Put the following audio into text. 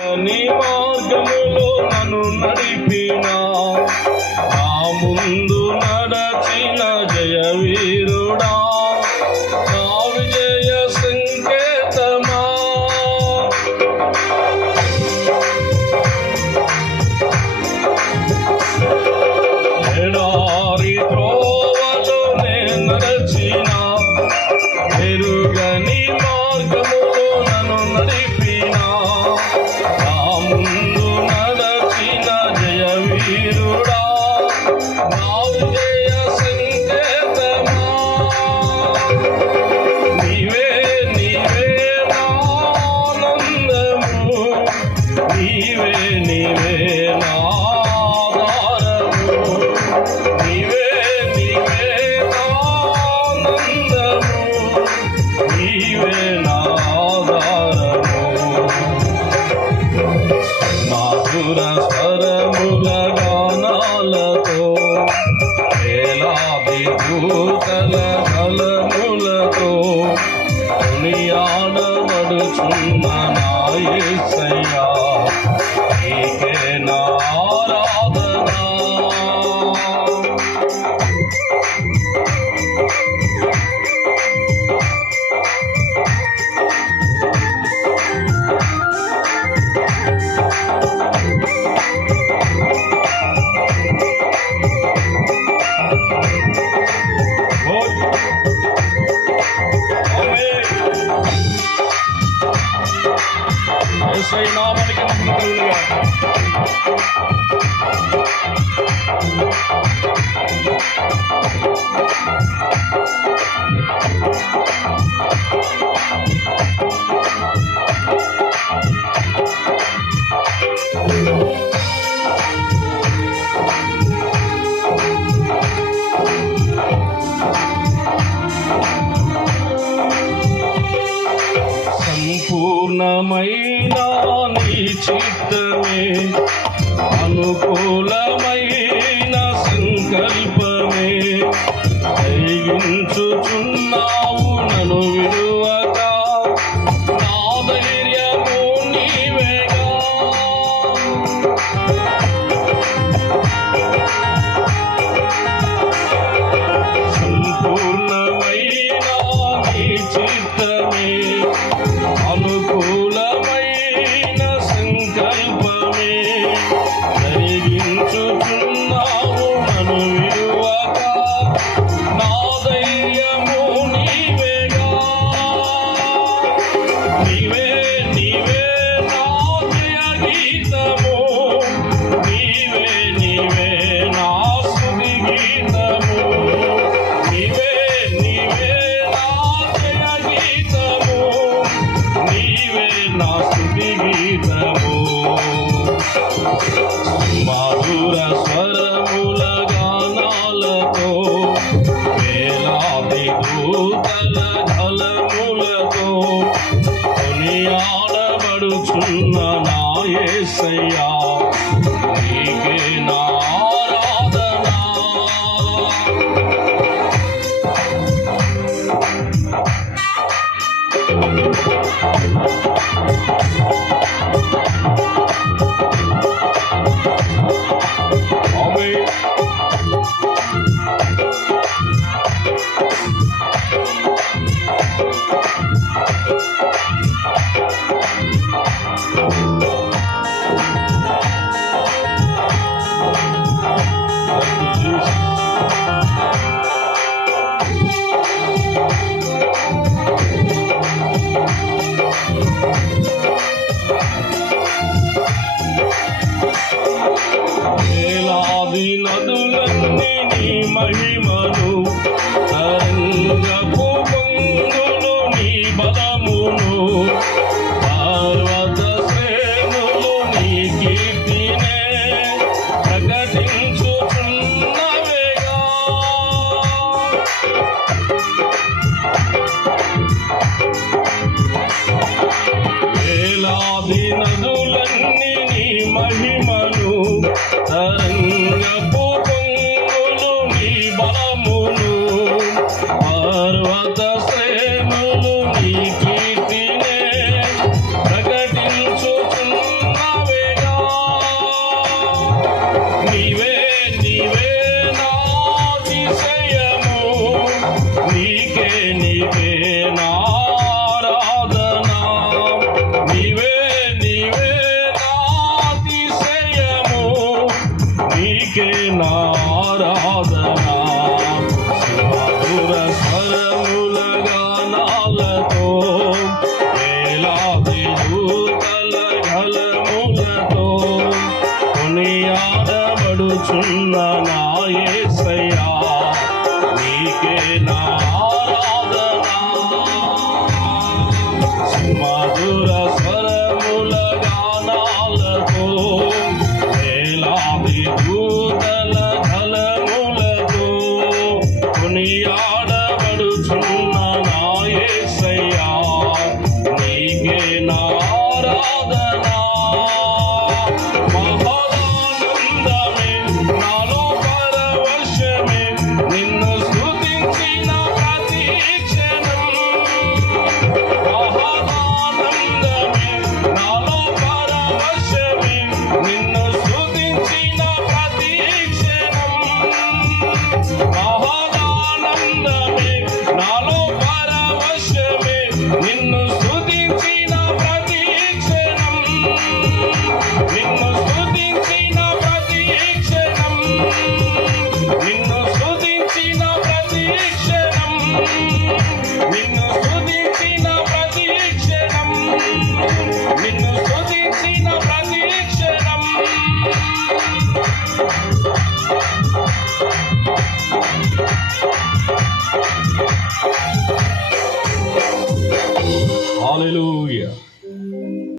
నీ మార్గములో నన్ను నడిపినా, నా ముందు నడచిన జయవీరుడా, నా విజయ సంకేతమా. ఎడారి త్రోవలో నేను నడచిన, ఎరుగని మార్గములో నన్ను నడిపినా, నా ముందు నడచిన జయవీరుడా, నా విజయ సంకేతమా. నీవే నీవే నా ఆనందము, నీవే నీవే నా ఆధారము, నీవే నీవే నా ఆనందము, నీవే నా ఆధారము. మధుర స్వరముల గానాలతో, వేలాది దూతల కలములతో కొనియాడబడుచున్న నా యేసయ్యా, నీకే నా ఆరాధన. యేసయ్య నామమునకు మహిమ కలుగునుగాక. సంపూర్ణమైన నీ చిత్తమే, అనుకూలమైన సంకల్పమే, జరిగించుచున్నావు నన్ను విడువక, నా ధైర్యము నీవేగా. సంపూర్ణమైన నీ చిత్తమే, అనుకూలమైన సంకల్పమే, జరిగించుచున్నావు నన్ను విడువక, నా ధైర్యము నీవేగా. నీవే నీవే నా జయ గీతము, నీవే నీవే నా స్తుతి గీతము, నీవే నీవే నా జయ గీతము, నీవే నా స్తుతి గీతము. మధుర స్వరముల గానాలతో, వేలాది దూతల కలములతో కొనియాడబడుచున్న నా యేసయ్యా, నీకే నా ఆరాధన. ఆమేన్. వేలాది నదులన్నీ నీ మహిమను, తరంగపు పొంగులు నీ బలమును, పర్వత శ్రేణులు నీ కీర్తినే ప్రకటించుచున్నవేగా. వేలాది నదులన్నీ నీ మహిమను, తరంగపు పొంగులు నీ బలమును, నా యేసయ్యా నీకే నా